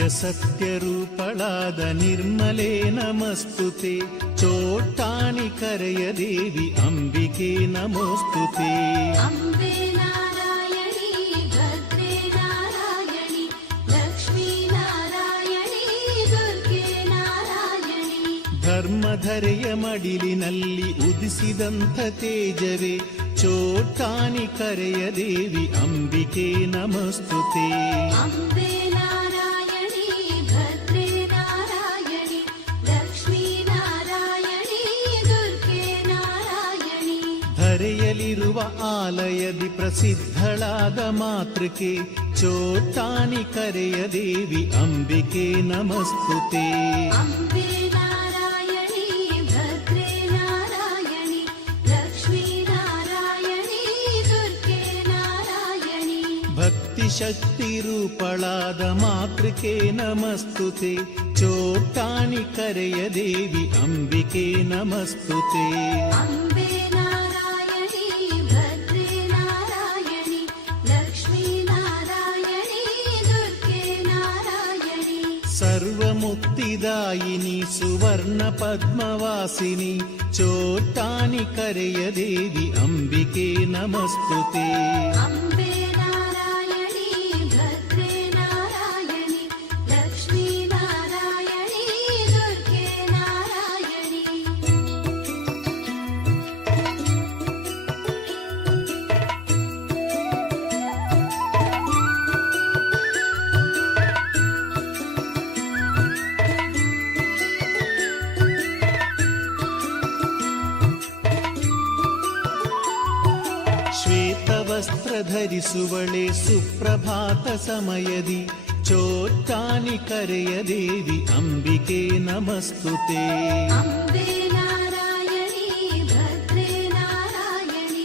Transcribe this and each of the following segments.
ನಿತ್ಯ ಸತ್ಯ ರೂಪಳಾದ ನಿರ್ಮಲೇ ನಮಸ್ತುತೆ. ಚೋಟ್ಟಾನಿ ಕರೆಯ ದೇವಿ ಅಂಬಿಕೆ ನಮೋಸ್ತುತೆ. ಅಂಬೆ ನಾರಾಯಣಿ ಭದ್ರೇ ನಾರಾಯಣಿ ಲಕ್ಷ್ಮೀ ನಾರಾಯಣಿ ದುರ್ಗೆ ನಾರಾಯಣಿ. ಧರ್ಮಧರೆಯ ಮಡಿಲಿನಲ್ಲಿ ಉದಿಸಿದಂಥ ತೇಜವೇ ಚೋಟ್ಟಾನಿ ಕರೆಯ ದೇವಿ ಅಂಬಿಕೆ ನಮಸ್ತುತೆ. ಅಂಬೆ ನಾರಾಯಣಿ ಭದ್ರೇ ನಾರಾಯಣಿ ಲಕ್ಷ್ಮೀ ನಾರಾಯಣಿ ದುರ್ಗೆ ನಾರಾಯಣಿ. ಧರೆಯಲಿರುವ ಆಲಯದಿ ಪ್ರಸಿದ್ಧಳಾದ ಮಾತೃಕೆ ಚೋಟ್ಟಾನಿ ಕರೆಯ ದೇವಿ ಅಂಬಿಕೆ ನಮಸ್ತುತೆ. ಅಂಬೆ ನಾರಾಯಣಿ ಭದ್ರೇ ನಾರಾಯಣಿ ಲಕ್ಷ್ಮೀ ನಾರಾಯಣಿ ದುರ್ಗೆ ನಾರಾಯಣಿ. ಭಕ್ತಿ ಶಕ್ತಿ ರೂಪಳಾದ ಮಾತೃಕೆ ನಮಸ್ತುತೆ. ಚೋಟ್ಟಾನಿ ಕರೆಯ ದೇವಿ ಅಂಬಿಕೆ ನಮಸ್ತುತೆ. ಅಂಬೆ ನಾರಾಯಣಿ ಭದ್ರೇ ನಾರಾಯಣಿ ಲಕ್ಷ್ಮೀ ನಾರಾಯಣಿ ದುರ್ಗೆ ನಾರಾಯಣಿ. ಸರ್ವಮುಕ್ತಿದಾಯಿನಿ ಸುವರ್ಣ ಪದ್ಮವಾಸಿನಿ ಚೋಟ್ಟಾನಿ ಕರೆಯ ದೇವಿ ಅಂಬಿಕೆ ನಮಸ್ತುತೆ. ಅಂಬೆ ನಾರಾಯಣಿ ಭದ್ರೇ ನಾರಾಯಣಿ ಲಕ್ಷ್ಮೀ ನಾರಾಯಣಿ ದುರ್ಗೆ ನಾರಾಯಣಿ. ಶ್ವೇತವಸ್ತ್ರ ಧರಿಸುವಳೆ ಸುಪ್ರಭಾತ ಸಮಯದಿ ಚೋಟ್ಟಾನಿ ಕರೆಯ ದೇವಿ ಅಂಬಿಕೆ ನಮಸ್ತುತೆ. ಅಂಬೆ ನಾರಾಯಣಿ ಭದ್ರೇ ನಾರಾಯಣಿ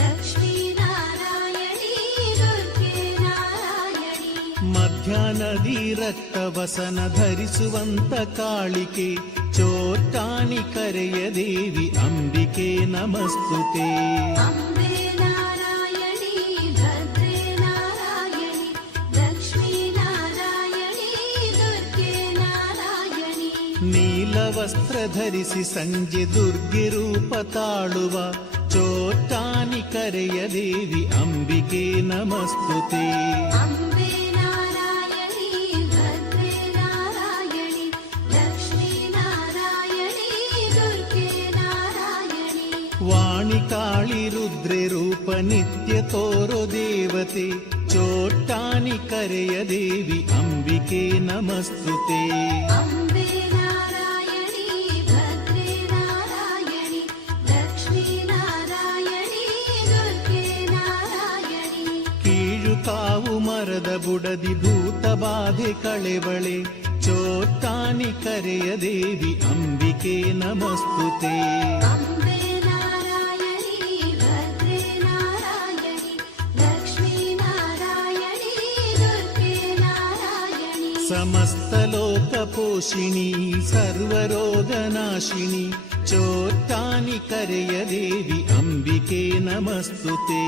ಲಕ್ಷ್ಮೀ ನಾರಾಯಣಿ ದುರ್ಗೆ ನಾರಾಯಣಿ. ಮಧ್ಯಾಹ್ನದಿ ರಕ್ತವಸನ ಧರಿಸುವಂತ ಕಾಳಿಕೆ ಚೋಟ್ಟಾನಿ ಕರೆಯ ದೇವಿ ಅಂಬಿಕೆ ನಮಸ್ತುತೆ. ಅಂಬೆ ನಾರಾಯಣಿ ಭದ್ರೇ ನಾರಾಯಣಿ ಲಕ್ಷ್ಮೀ ನಾರಾಯಣಿ ದುರ್ಗೆ ನಾರಾಯಣಿ. ನೀಲವಸ್ತ್ರ ಧರಿಸಿ ಸಂಜೆ ದುರ್ಗೆ ರೂಪ ತಾಳುವ ಚೋಟ್ಟಾನಿ ಕರೆಯ ದೇವಿ ಅಂಬಿಕೆ ನಮಸ್ತುತೆ. ಅಂಬೆ ನಾರಾಯಣಿ ಭದ್ರೇ ನಾರಾಯಣಿ ಲಕ್ಷ್ಮೀ ನಾರಾಯಣಿ ದುರ್ಗೆ ನಾರಾಯಣಿ. ವಾಣಿ ಕಾಳಿ ರುದ್ರೆ ರೂಪ ನಿತ್ಯ ತೋರೋ ದೇವತೆ ಚೋಟ್ಟಾನಿ ಕರೆಯ ದೇವಿ ಅಂಬಿಕೆ ನಮಸ್ತುತೆ. ಅಂಬೆ ನಾರಾಯಣಿ ಭದ್ರೇ ನಾರಾಯಣಿ ಲಕ್ಷ್ಮೀ ನಾರಾಯಣಿ ದುರ್ಗೆ ನಾರಾಯಣಿ. ಕೀಳು ಕಾವು ಮರದ ಬುಡದಿ ಭೂತ ಬಾಧೆ ಕಳೆವಳೆ ಚೋಟ್ಟಾನಿ ಕರೆಯ ದೇವಿ ಅಂಬಿಕೆ ನಮಸ್ತುತೆ. ಅಂಬೆ ನಾರಾಯಣಿ ಭದ್ರೇ ನಾರಾಯಣಿ ಲಕ್ಷ್ಮೀ ನಾರಾಯಣಿ ದುರ್ಗೆ ನಾರಾಯಣಿ. ಸಮಸ್ತ ಲೋಕ ಪೋಷಿಣಿ ಸರ್ವರೋಗ ನಾಶಿನಿ ಚೋಟ್ಟಾನಿ ಕರೆಯ ದೇವಿ ಅಂಬಿಕೆ ನಮಸ್ತುತೆ.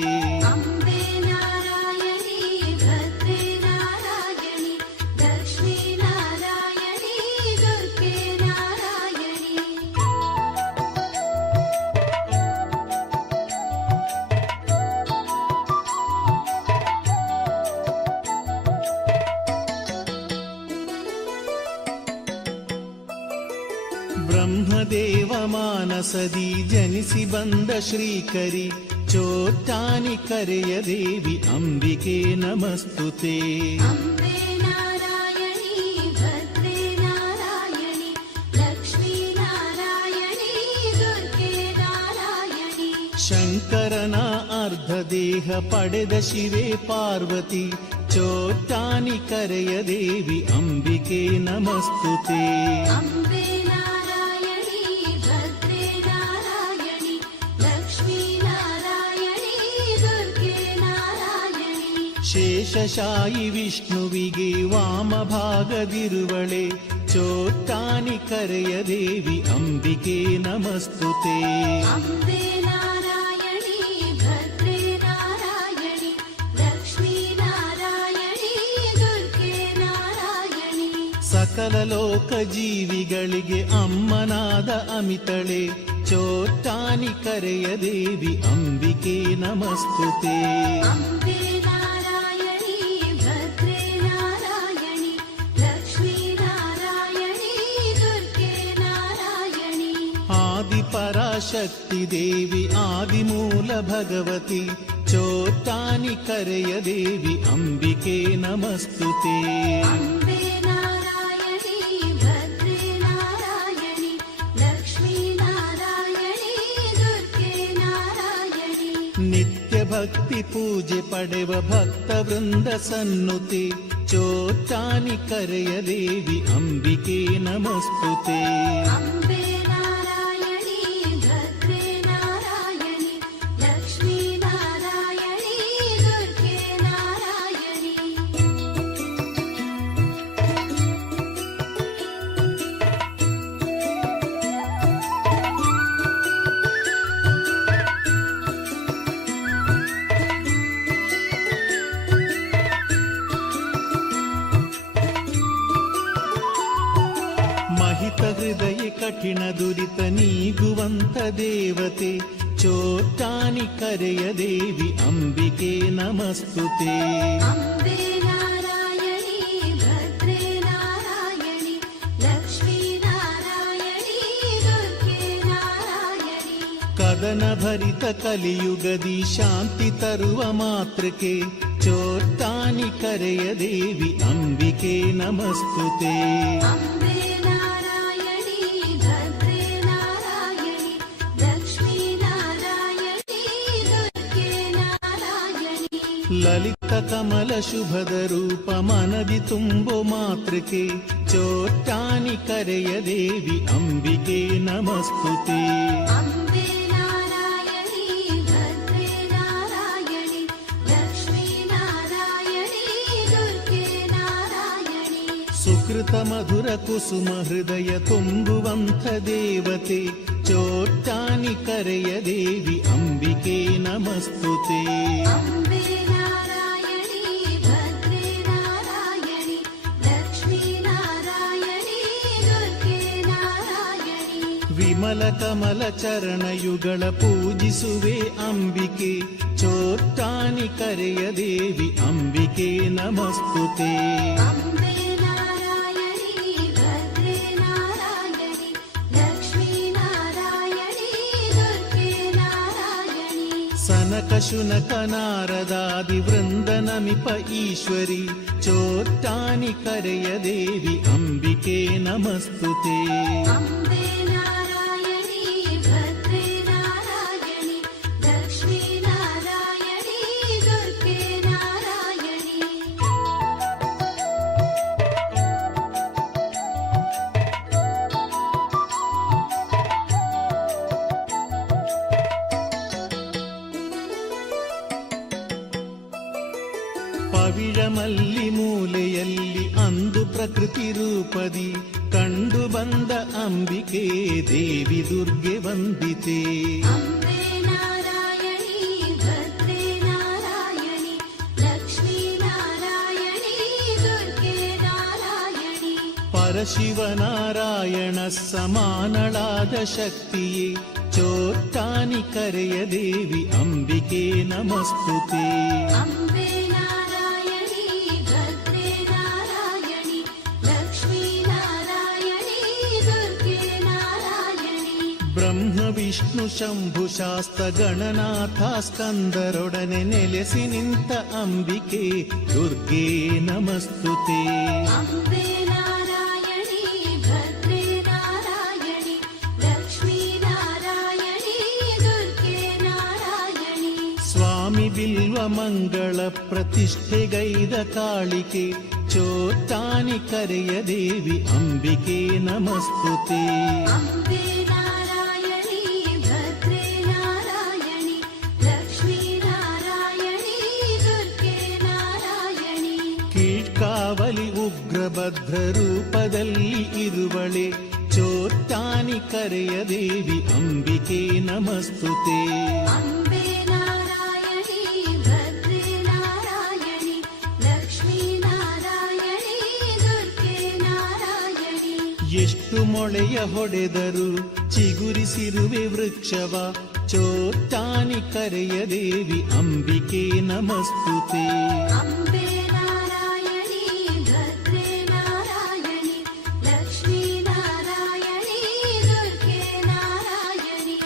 ಅಂಬೆ ನಾರಾಯಣಿ ಭದ್ರೇ ನಾರಾಯಣಿ ಲಕ್ಷ್ಮೀ ನಾರಾಯಣಿ ದುರ್ಗೆ ನಾರಾಯಣಿ. ಬ್ರಹ್ಮದೇವ ಮಾನಸದಿ ಜನಿಸಿ ಬಂದ ಶ್ರೀಕರಿ ಚೋಟ್ಟಾನಿ ಕರೆಯ ದೇವಿ ಅಂಬಿಕೆ ನಮಸ್ತುತೆ. ಅಂಬೆ ನಾರಾಯಣಿ ಭದ್ರೇ ನಾರಾಯಣಿ ಲಕ್ಷ್ಮೀ ನಾರಾಯಣಿ ದುರ್ಗೆ ನಾರಾಯಣಿ. ಶಂಕರನ ಅರ್ಧ ದೇಹ ಪಡೆದ ಶಿವೆ ಪಾರ್ವತಿ ಚೋಟ್ಟಾನಿ ಕರೆಯ ದೇವಿ ಅಂಬಿಕೆ ನಮಸ್ತುತೆ. ಅಂಬೆ ನಾರಾಯಣಿ ಭದ್ರೇ ನಾರಾಯಣಿ ಲಕ್ಷ್ಮೀ ನಾರಾಯಣಿ ದುರ್ಗೆ ನಾರಾಯಣಿ. ಶೇಷಶಾಯಿ ವಿಷ್ಣುವಿಗೆ ವಾಮಭಾಗದಿರುವಳೆ ಚೋಟ್ಟಾನಿ ಕರೆಯ ದೇವಿ ಅಂಬಿಕೆ ನಮಸ್ತುತೆ. ಅಂಬೆ ನಾರಾಯಣಿ ಭದ್ರೇ ನಾರಾಯಣಿ ಲಕ್ಷ್ಮೀ ನಾರಾಯಣಿ ದುರ್ಗೆ ನಾರಾಯಣಿ. ಸಕಲ ಲೋಕ ಜೀವಿಗಳಿಗೆ ಅಮ್ಮನಾದ ಅಮಿತಳೆ ಚೋಟ್ಟಾನಿ ಕರೆಯ ದೇವಿ ಅಂಬಿಕೆ ನಮಸ್ತುತೆ. ಅಂಬೆ ನಾರಾಯಣಿ ಭದ್ರೇ ನಾರಾಯಣಿ ಲಕ್ಷ್ಮೀ ನಾರಾಯಣಿ ದುರ್ಗೆ ನಾರಾಯಣಿ. ಆದಿ ಪರಾಶಕ್ತಿ ದೇವಿ ಆದಿಮೂಲ ಭಗವತಿ ಚೋಟ್ಟಾನಿ ಕರೆಯ ದೇವಿ ಅಂಬಿಕೆ ನಮಸ್ತುತೆ. ಅಂಬೆ ನಾರಾಯಣಿ ಭದ್ರೇ ನಾರಾಯಣಿ ಲಕ್ಷ್ಮೀ ನಾರಾಯಣಿ ದುರ್ಗೆ ನಾರಾಯಣಿ. ನಿತ್ಯ ಭಕ್ತಿ ಪೂಜೆ ಪಡೆವ ಭಕ್ತ ವೃಂದ ಸನ್ನುತೆ ಚೋಟ್ಟಾನಿ ಕರೆಯ ದೇವಿ ಅಂಬಿಕೆ ನಮಸ್ತುತೆ. ಅಂಬೆ ನಾರಾಯಣಿ ಭದ್ರೇ ನಾರಾಯಣಿ ಲಕ್ಷ್ಮೀ ನಾರಾಯಣಿ ದುರ್ಗೆ ನಾರಾಯಣಿ. ಮಹಿತ ಹೃದಯ ಕಠಿಣ ದುರಿತ ನೀಗುವಂತ ದೇವತೆ ಚೋಟ್ಟಾನಿ ಕರೆಯ ದೇವಿ ಅಂಬಿಕೆ ನಮಸ್ತುತೆ. ಅಂಬೆ ನಾರಾಯಣಿ ಭದ್ರೇ ನಾರಾಯಣಿ ಲಕ್ಷ್ಮೀ ನಾರಾಯಣಿ ದುರ್ಗೆ ನಾರಾಯಣಿ. ಕದನ ಭರಿತ ಕಲಿಯುಗದಿ ಶಾಂತಿ ತರುವ ಮಾತೃಕೆ ಚೋಟ್ಟಾನಿ ಕರೆಯ ದೇವಿ ಅಂಬಿಕೆ ನಮಸ್ತುತೆ. ಅಂಬೆ ನಾರಾಯಣಿ ಭದ್ರೇ ನಾರಾಯಣಿ ಲಕ್ಷ್ಮೀ ನಾರಾಯಣಿ ದುರ್ಗೆ ನಾರಾಯಣಿ. ಲಲಿತ ಕಮಲ ಶುಭದ ರೂಪ ಮನದಿ ತುಂಬೋ ಮಾತೃಕೆ ಚೋಟ್ಟಾನಿ ಕರೆಯ ದೇವಿ ಅಂಬಿಕೆ ನಮಸ್ತುತೆ. ಅಂಬೆ ನಾರಾಯಣಿ ಭದ್ರೇ ನಾರಾಯಣಿ ಲಕ್ಷ್ಮೀ ನಾರಾಯಣಿ ದುರ್ಗೆ ನಾರಾಯಣಿ. ಸುಕೃತ ಮಧುರ ಕುಸುಮ ಹೃದಯ ತುಂಬುವಂಥ ದೇವತೆ ಚೋಟ್ಟಾನಿ ಕರೆಯ ದೇವಿ ಅಂಬಿಕೆ ನಮಸ್ತುತೆ. ಅಂಬೆ ನಾರಾಯಣಿ ಭದ್ರೇ ನಾರಾಯಣಿ ಲಕ್ಷ್ಮೀ ನಾರಾಯಣಿ ದುರ್ಗೆ ನಾರಾಯಣಿ. ವಿಮಲ ಕಮಲ ಚರಣಯುಗಳ ಪೂಜಿಸುವೆ ಅಂಬಿಕೆ ಚೋಟ್ಟಾನಿ ಕರೆಯ ದೇವಿ ಅಂಬಿಕೆ ನಮಸ್ತುತೆ. ಅಂಬೆ ನಾರಾಯಣಿ ಭದ್ರೇ ನಾರಾಯಣಿ ಲಕ್ಷ್ಮೀ ನಾರಾಯಣಿ ದುರ್ಗೆ ನಾರಾಯಣಿ. ಸನಕ ಶುನಕ ನಾರದಾದಿ ವೃಂದ ನಮಿಪ ಈಶ್ವರಿ ಚೋಟ್ಟಾನಿ ಕರೆಯ ದೇವಿ ಅಂಬಿಕೆ ನಮಸ್ತುತೆ. ಅಂಬೆ ನಾರಾಯಣಿ ಭದ್ರೇ ನಾರಾಯಣಿ ಲಕ್ಷ್ಮೀ ನಾರಾಯಣಿ ದುರ್ಗೆ ನಾರಾಯಣಿ. ಪವಿഴಮಲ್ಲಿ ಮೂಲೆಯಲ್ಲಿ ಅಂದು ಪ್ರಕೃತಿ ರೂಪದಿ ಕಂಡು ಬಂದ ಅಂಬಿಕೆ ದೇವಿ ದುರ್ಗೆ ವಂದಿತೆ. ಅಂಬೆ ನಾರಾಯಣಿ ಭದ್ರೇ ನಾರಾಯಣಿ ಲಕ್ಷ್ಮೀ ನಾರಾಯಣಿ ದುರ್ಗೆ ನಾರಾಯಣಿ. ಪರಶಿವನಾರಾಯಣ ಸಮಾನಳಾದ ಶಕ್ತಿಯೇ ಚೋಟ್ಟಾನಿ ಕರೆಯ ದೇವಿ ಅಂಬಿಕೆ ನಮಸ್ತುತೆ. ಅಂಬೆ ನಾರಾಯಣಿ ಭದ್ರೇ ನಾರಾಯಣಿ ಲಕ್ಷ್ಮೀ ನಾರಾಯಣಿ ದುರ್ಗೆ ನಾರಾಯಣಿ. ಬ್ರಹ್ಮ ವಿಷ್ಣು ಶಂಭು ಶಾಸ್ತ್ರ ಗಣನಾಥ ಸ್ಕಂದರೊಡನೆ ನೆಲೆಸಿ ನಿಂತ ಅಂಬಿಕೆ ದುರ್ಗೆ ನಮಸ್ತುತೆ. ಅಂಬೆ ನಾರಾಯಣಿ ಭದ್ರೇ ನಾರಾಯಣಿ ಲಕ್ಷ್ಮೀ ನಾರಾಯಣಿ ದುರ್ಗೆ ನಾರಾಯಣಿ. ಸ್ವಾಮಿ ಬಿಲ್ವ ಮಂಗಳ ಪ್ರತಿಷ್ಠೆಗೈದ ಕಾಳಿಕೆ ಚೋಟ್ಟಾನಿ ಕರೆಯ ದೇವಿ ಅಂಬಿಕೆ ನಮಸ್ತುತೆ. ಅಂಬೆ ನಾರಾಯಣಿ ಭದ್ರೇ ನಾರಾಯಣಿ ಲಕ್ಷ್ಮೀ ನಾರಾಯಣಿ ದುರ್ಗೆ ನಾರಾಯಣಿ. ಕೀಟ್ಕಾವಲಿ ಉಗ್ರಭದ್ರ ರೂಪದಲ್ಲಿ ಇರುವಳೆ ಚೋಟ್ಟಾನಿ ಕರೆಯ ದೇವಿ ಅಂಬಿಕೆ ನಮಸ್ತುತೆ. ಅಂಬೆ ನಾರಾಯಣಿ ಭದ್ರೇ ನಾರಾಯಣಿ ಲಕ್ಷ್ಮೀ ನಾರಾಯಣಿ ದುರ್ಗೆ ನಾರಾಯಣಿ. ಮೊಳೆಯ ಹೊಡೆದರು ಚಿಗುರಿಸಿರುವೆ ವೃಕ್ಷವ ಚೋಟ್ಟಾನಿ ಕರೆಯ ದೇವಿ ಅಂಬಿಕೆ ನಮಸ್ತುತೆ अम्बे नारायणी भद्रे नारायणी लक्ष्मी नारायणी दुर्गे नारायणी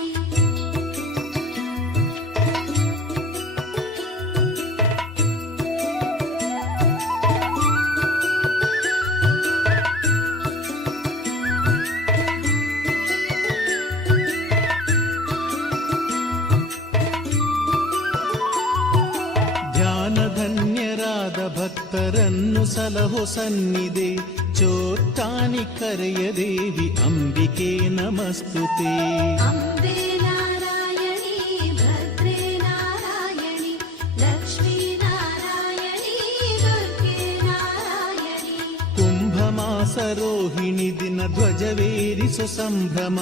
ಧ್ಯಾನಧನ್ಯರಾದ ಭಕ್ತರನ್ನು ಸಲಹೋ ಸನ್ನಿದೆ ಚೋಟ್ಟಾನಿ ಕರೆಯ ದೇವಿ ಅಂಬಿಕೆ ನಮಸ್ತುತೆ अम्बे नारायणी भद्रे नारायणी लक्ष्मी नारायणी दुर्गे नारायणी ಕುಂಭಮಾಸ ರೋಹಿಣಿ ದಿನ ಧ್ವಜವೇರಿಸು ಸಂಭ್ರಮ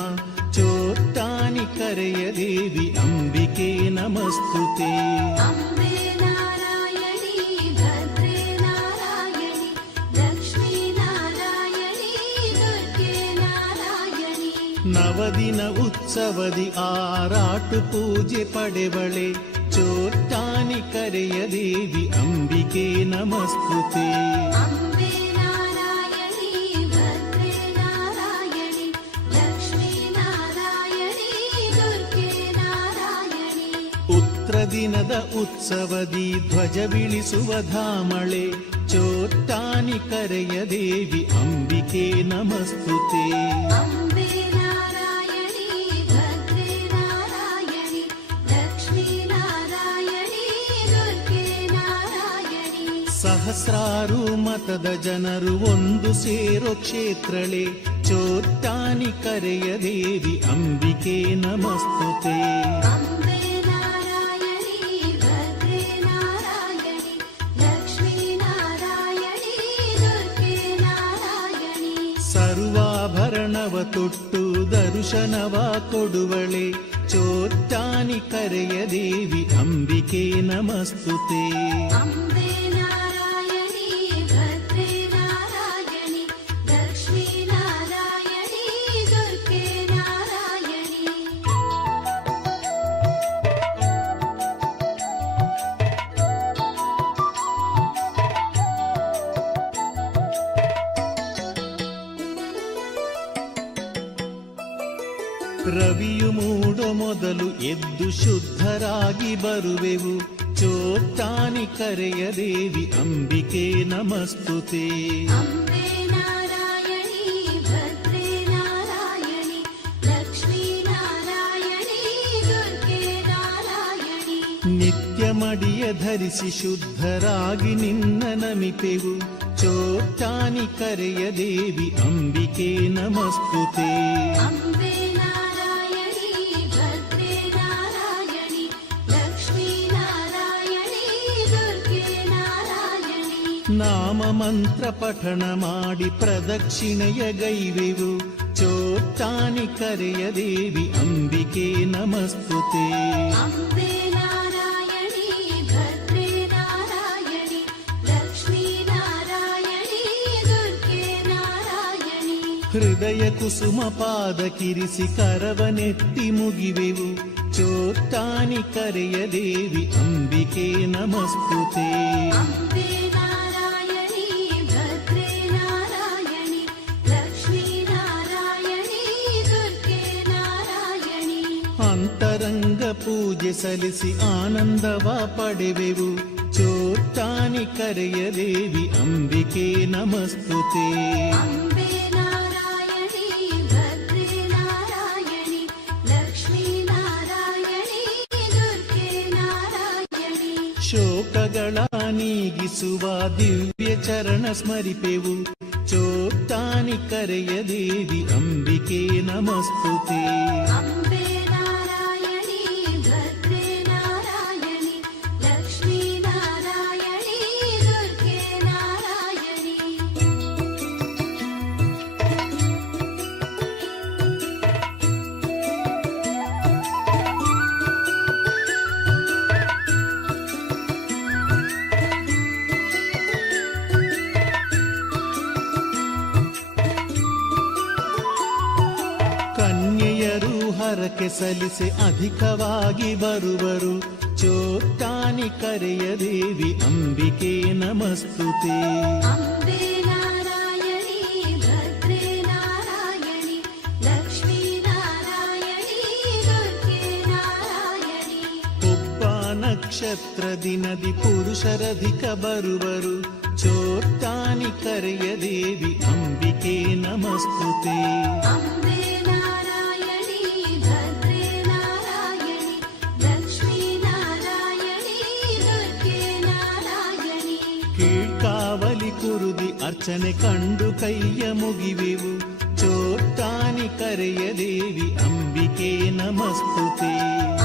ಚೋಟ್ಟಾನಿ ಕರೆಯ ದೇವಿ ಅಂಬಿಕೆ ನಮಸ್ತುತೆ अम्बे नारायणी भद्रे नारायणी लक्ष्मी नारायणी दुर्गे नारायणी ನವದಿನ ಉತ್ಸವದಿ ಆರಾಟು ಪೂಜೆ ಪಡೆವಳೆ ಚೋಟ್ಟಾನಿ ಕರೆಯ ದೇವಿ ಅಂಬಿಕೆ ನಮಸ್ತುತೆ अम्बे नारायणी भद्रे नारायणी लक्ष्मी नारायणी दुर्गे नारायणी ಉತ್ರ ದಿನದ ಉತ್ಸವದಿ ಧ್ವಜವಿಳಿಸುವ ಧಾಮಳೆ ಚೋಟ್ಟಾನಿ ಕರೆಯ ದೇವಿ ಅಂಬಿಕೆ ನಮಸ್ತುತೆ अम्बे नारायणी भद्रे नारायणी लक्ष्मी नारायणी दुर्गे नारायणी ಸಹಸ್ರಾರು ಮತದ ಜನರು ಒಂದು ಸೇರೋ ಕ್ಷೇತ್ರಳೆ ಚೋಟ್ಟಾನಿ ಕರೆಯ ದೇವಿ ಅಂಬಿಕೆ ನಮಸ್ತುತೆ अम्बे नारायणी भद्रे नारायणी लक्ष्मी नारायणी दुर्गे नारायणी ಸರ್ವಾಭರಣವ ತೊಟ್ಟು ದರ್ಶನವ ಕೊಡುವಳೆ ಚೋಟ್ಟಾನಿ ಕರೆಯ ದೇವಿ ಅಂಬಿಕೆ ನಮಸ್ತುತೆ अम्बे नारायणी भद्रे नारायणी लक्ष्मी नारायणी दुर्गे नारायणी ರವಿಯು ಮೂಡೋ ಮೊದಲು ಎದ್ದು ಶುದ್ಧರಾಗಿ ಬರುವೆವು ಚೋಟ್ಟಾನಿ ಕರೆಯ ದೇವಿ ಅಂಬಿಕೆ ನಮಸ್ತುತೆ अम्बे नारायणी भद्रे नारायणी लक्ष्मी नारायणी दुर्गे नारायणी ನಿತ್ಯ ಮಡಿಯ ಧರಿಸಿ ಶುದ್ಧರಾಗಿ ನಿನ್ನ ನಮಿಪೆವು ಚೋಟ್ಟಾನಿ ಕರೆಯ ದೇವಿ ಅಂಬಿಕೆ ನಮಸ್ತುತೆ अम्बे नारायणी भद्रे नारायणी लक्ष्मी नारायणी दुर्गे नारायणी ನಾಮ ಮಂತ್ರ ಪಠಣ ಮಾಡಿ ಪ್ರದಕ್ಷಿಣೆಯ ಗೈವೆವು ಚೋಟ್ಟಾನಿ ಕರೆಯ ದೇವಿ ಅಂಬಿಕೆ ನಮಸ್ತುತೆ अम्बे नारायणी भद्रे नारायणी लक्ष्मी नारायणी दुर्गे नारायणी ಹೃದಯ ಕುಸುಮ ಪಾದ ಕಿರಿಸಿ ಕರವನೆತ್ತಿ ಮುಗಿವೆವು ಚೋಟ್ಟಾನಿ ಕರೆಯ ದೇವಿ ಅಂಬಿಕೆ ನಮಸ್ತುತೆ अम्बे नारायणी भद्रे नारायणी लक्ष्मी नारायणी दुर्गे नारायणी ಅಂತರಂಗ ಪೂಜೆ ಸಲ್ಲಿಸಿ ಆನಂದವ ಪಡೆವೆವು ಚೋಟ್ಟಾನಿ ಕರೆಯ ದೇವಿ ಅಂಬಿಕೆ ನಮಸ್ತುತೆ अम्बे नारायणी भद्रे नारायणी लक्ष्मी नारायणी दुर्गे नारायणी ಶೋಕಗಳ ನೀಗಿಸುವ ದಿವ್ಯ ಚರಣ ಸ್ಮರಿಪೆವು ಚೋಟ್ಟಾನಿ ಕರೆಯ ದೇವಿ ಅಂಬಿಕೆ ನಮಸ್ತುತೆ अम्बे नारायणी भद्रे नारायणी लक्ष्मी नारायणी दुर्गे नारायणी ಪೂರೈಕೆ ಸಲ್ಲಿಸೆ ಅಧಿಕವಾಗಿ ಬರುವರು. ಚೋಟ್ಟಾನಿ ಕರೆಯ ದೇವಿ ಅಂಬಿಕೆ ನಮಸ್ತುತೆ. ಅಂಬೆ ನಾರಾಯಣಿ ಭದ್ರೇ ನಾರಾಯಣಿ ಲಕ್ಷ್ಮೀ ನಾರಾಯಣಿ ದುರ್ಗೆ ನಾರಾಯಣಿ. ಒಬ್ಬ ನಕ್ಷತ್ರ ದಿನದಿ ಪುರುಷರಧಿಕ ಬರುವರು. ಚೋಟ್ಟಾನಿ ಕರೆಯ ದೇವಿ ಅಂಬಿಕೆ ನಮಸ್ತುತೆ. ಅಂಬೆ ನಾರಾಯಣಿ ಭದ್ರೇ ನಾರಾಯಣಿ ಲಕ್ಷ್ಮೀ ನಾರಾಯಣಿ ದುರ್ಗೆ ನಾರಾಯಣಿ. ಕೀಳ್ಕಾವಲಿ ಕುರುದಿ ಅರ್ಚನೆ ಕಂಡು ಕೈಯ ಮುಗಿವೆವು. ಚೋಟ್ಟಾನಿ ಕರೆಯ ದೇವಿ ಅಂಬಿಕೆ ನಮಸ್ತುತೆ.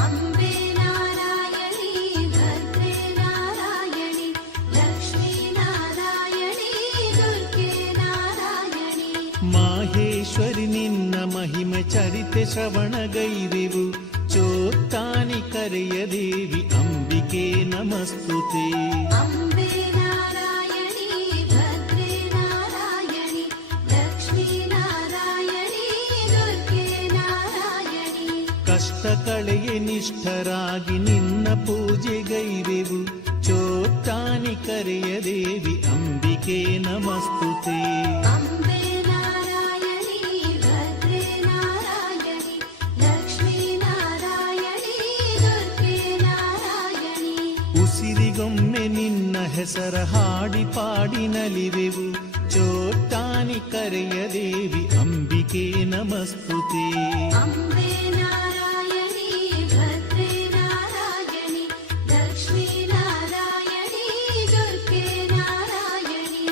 ಅಂಬೆ ನಾರಾಯಣಿ ಭದ್ರೇ ನಾರಾಯಣಿ ಲಕ್ಷ್ಮೀ ನಾರಾಯಣಿ ದುರ್ಗೆ ನಾರಾಯಣಿ. ಮಾಹೇಶ್ವರಿ ನಿನ್ನ ಮಹಿಮೆ ಚರಿತೆ ಶ್ರವಣಗೈವೆವು. ಚೋಟ್ಟಾನಿ ಕರೆಯ ದೇವಿ ಅಂಬಿಕೆ ನಮಸ್ತುತೆ. ಅಂಬೆ ನಾರಾಯಣಿ ಭದ್ರೇ ನಾರಾಯಣಿ ಲಕ್ಷ್ಮೀ ನಾರಾಯಣಿ ದುರ್ಗೆ ನಾರಾಯಣಿ. ಕಷ್ಟ ಕಳೆಯ ನಿಷ್ಠರಾಗಿ ನಿನ್ನ ಪೂಜೆಗೈವೆವು. ಚೋಟ್ಟಾನಿ ಕರೆಯ ದೇವಿ ಅಂಬಿಕೆ ನಮಸ್ತುತೆ. ಅಂಬೆ ನಾರಾಯಣಿ ಭದ್ರೇ ನಾರಾಯಣಿ ಲಕ್ಷ್ಮೀ ನಾರಾಯಣಿ ದುರ್ಗೆ ನಾರಾಯಣಿ. ಉಸಿರಿಗೊಮ್ಮೆ ನಿನ್ನ ಹೆಸರ ಹಾಡಿ ಪಾಡಿ ನಲಿವೆವು. ಚೋಟ್ಟಾನಿ ಕರೆಯ ದೇವಿ ಅಂಬಿಕೆ ನಮಸ್ತುತೆ. ಅಂಬೆ ನಾರಾಯಣಿ ಭದ್ರೇ ನಾರಾಯಣಿ ಲಕ್ಷ್ಮೀ ನಾರಾಯಣಿ ದುರ್ಗೆ ನಾರಾಯಣಿ.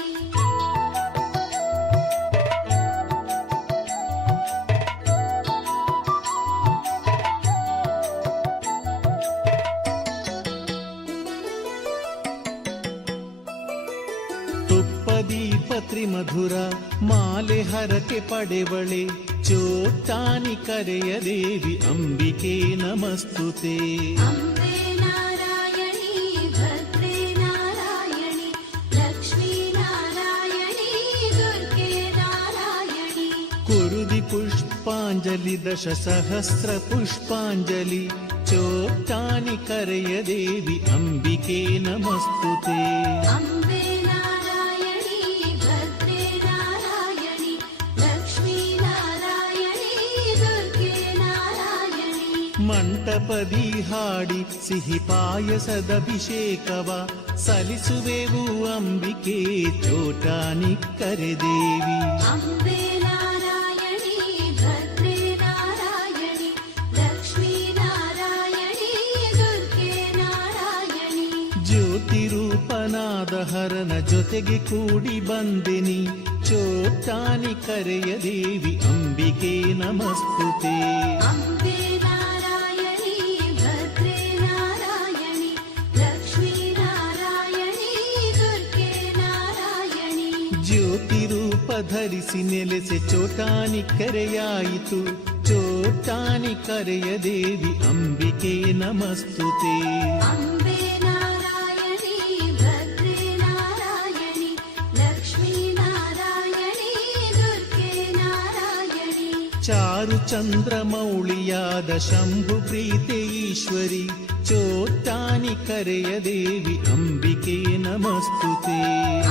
ತುಪ್ಪದೀಪ ತ್ರಿಮಧುರ ಮಾಲೆ ಹರಕೆ ಪಡೆವಳೆ. ಚೋಟ್ಟಾನಿ ಕರೆಯ ದೇವಿ ಅಂಬಿಕೆ ನಮಸ್ತುತೆ. ಅಂಬೆ ನಾರಾಯಣಿ ಭದ್ರೇ ನಾರಾಯಣಿ ಲಕ್ಷ್ಮೀ ನಾರಾಯಣಿ ದುರ್ಗೆ ನಾರಾಯಣಿ. ಕುರುದಿ ಪುಷ್ಪಾಂಜಲಿ ದಶ ಸಹಸ್ರ ಪುಷ್ಪಾಂಜಲಿ. ಚೋಟ್ಟಾನಿ ಕರೆಯ ದೇವಿ ಅಂಬಿಕೆ ನಮಸ್ತುತೆ. ಅಂಬೆ ನಾರಾಯಣಿ ಭದ್ರೇ ನಾರಾಯಣಿ ಲಕ್ಷ್ಮೀ ನಾರಾಯಣಿ ದುರ್ಗೆ ನಾರಾಯಣಿ. ಮಂಟಪದಿ ಹಾಡಿ ಸಿಹಿ ಪಾಯಸದಭಿಷೇಕವ ಸಲ್ಲಿಸುವೆವು ಅಂಬಿಕೆ. ಚೋಟ್ಟಾನಿ ಕರೆದೇವಿ ಅಂಬೆ ನಾರಾಯಣಿ ಭದ್ರೇ ನಾರಾಯಣಿ ಲಕ್ಷ್ಮೀ ನಾರಾಯಣಿ ದುರ್ಗೆ ನಾರಾಯಣಿ. ಜ್ಯೋತಿ ರೂಪನಾದ ಹರನ ಜೊತೆಗೆ ಕೂಡಿ ಬಂದೆನಿ. ಚೋಟ್ಟಾನಿ ಕರೆಯ ದೇವಿ ಅಂಬಿಕೆ ನಮಸ್ತುತೆ. ಅಂಬೆ ನಾರಾಯಣಿ ಭದ್ರೇ ನಾರಾಯಣಿ ಲಕ್ಷ್ಮೀ ನಾರಾಯಣಿ ದುರ್ಗೆ ನಾರಾಯಣಿ. ಜ್ಯೋತಿ ರೂಪ ಧರಿಸಿ ನೆಲೆಸೆ ಚೋಟ್ಟಾನಿ ಕರೆಯಾಯಿತು. ಚೋಟ್ಟಾನಿ ಕರೆಯ ದೇವಿ ಅಂಬಿಕೆ ನಮಸ್ತುತೆ. ಅಂಬೆ ನಾರಾಯಣಿ ಭದ್ರೇ ನಾರಾಯಣಿ ಲಕ್ಷ್ಮೀ ನಾರಾಯಣಿ ದುರ್ಗೆ ನಾರಾಯಣಿ. ಚಾರು ಚಂದ್ರ ಮೌಳಿಯಾದ ಶಂಭು ಪ್ರೀತೆ ಈಶ್ವರಿ. ಚೋಟ್ಟಾನಿ ಕರೆಯ ದೇವಿ ಅಂಬಿಕೆ ನಮಸ್ತುತೆ.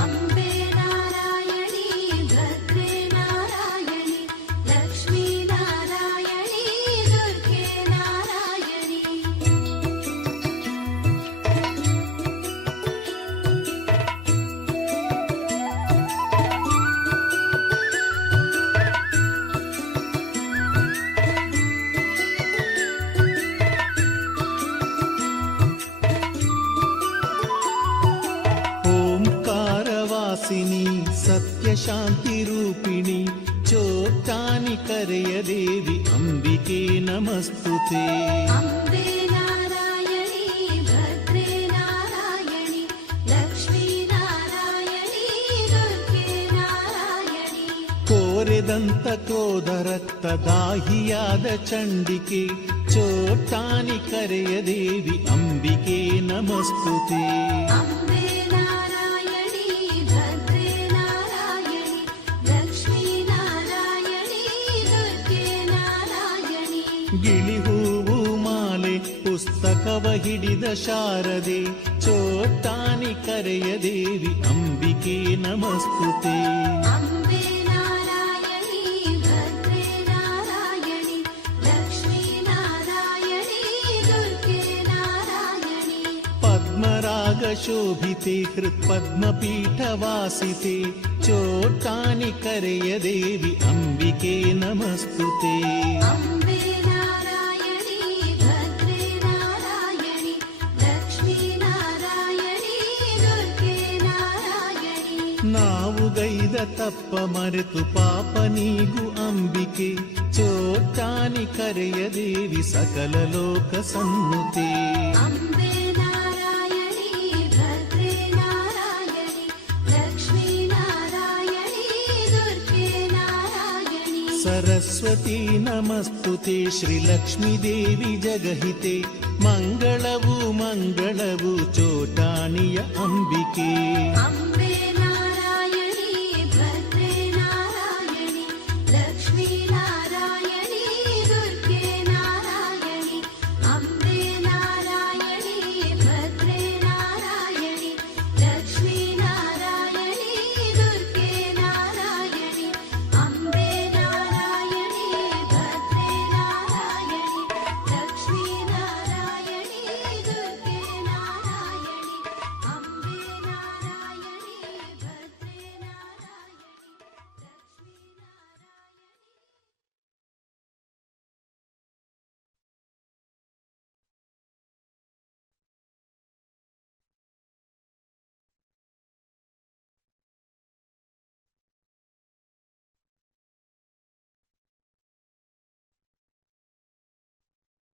ಅಂಬೆ ನಾರಾಯಣಿ ಭದ್ರೇ ನಾರಾಯಣಿ ಲಕ್ಷ್ಮೀ ನಾರಾಯಣಿ ದುರ್ಗೆ ನಾರಾಯಣಿ. ಓಂಕಾರವಾಸಿನಿ ಸತ್ಯ ಶಾಂತಿ ರೂಪಿಣಿ. ಚೋಟ್ಟಾನಿ ಕರೆಯ ದೇವಿ ಅಂಬಿಕೆ ನಮಸ್ತುತೆ. ಅಂಬೆ ನಾರಾಯಣಿ ಭದ್ರೇ ನಾರಾಯಣಿ ಲಕ್ಷ್ಮೀ ನಾರಾಯಣಿ ದುರ್ಗೆ ನಾರಾಯಣಿ. ಕೋರೆದಂತ ಕ್ರೋಧ ರಕ್ತ ದಾಹಿಯಾದ ಚಂಡಿಕೆ. ಚೋಟ್ಟಾನಿ ಕರೆಯ ದೇವಿ ಅಂಬಿಕೆ ನಮಸ್ತುತೆ. ಅಂಬೆ ನಾರಾಯಣಿ ಭದ್ರೇ ನಾರಾಯಣಿ ಲಕ್ಷ್ಮೀ ನಾರಾಯಣಿ ದುರ್ಗೆ ನಾರಾಯಣಿ. ಗಿಳಿ ಹೂವು ಮಾಲೆ ಪುಸ್ತಕವ ಹಿಡಿದ ಶಾರದೆ ಚೋಟಾನಿ ಕರೆಯ ದೇವಿ ಅಂಬಿಕೆ ನಮಸ್ತುತೆ अम्बे नारायणी भद्रे नारायणि लक्ष्मी नारायणी दुर्गे नारायणि पद्मराग शोभिते हृत्पद्मपीठवासिते चोट्टानि करेय देवी अंबिके नमस्तुते अम्बे नारायणी भद्रे नारायणि लक्ष्मी नारायणी दुर्गे नारायणि ನಾವು ಗೈದ ತಪ್ಪ ಮರೆತು ಪಾಪ ನೀಗು ಅಂಬಿಕೆ ಚೋಟ್ಟಾನಿ ಕರೆಯ ದೇವಿ ಸಕಲ ಲೋಕ ಸನ್ನುತೆ अम्बे नारायणी भद्रे नारायणि लक्ष्मी नारायणी दुर्गे नारायणि सरस्वती नमस्तुते श्रीलक्ष्मी देवी जगहिते ಮಂಗಳವು ಮಂಗಳವು ಚೋಟಾಣಿಯ ಅಂಬಿಕೆ अम्बे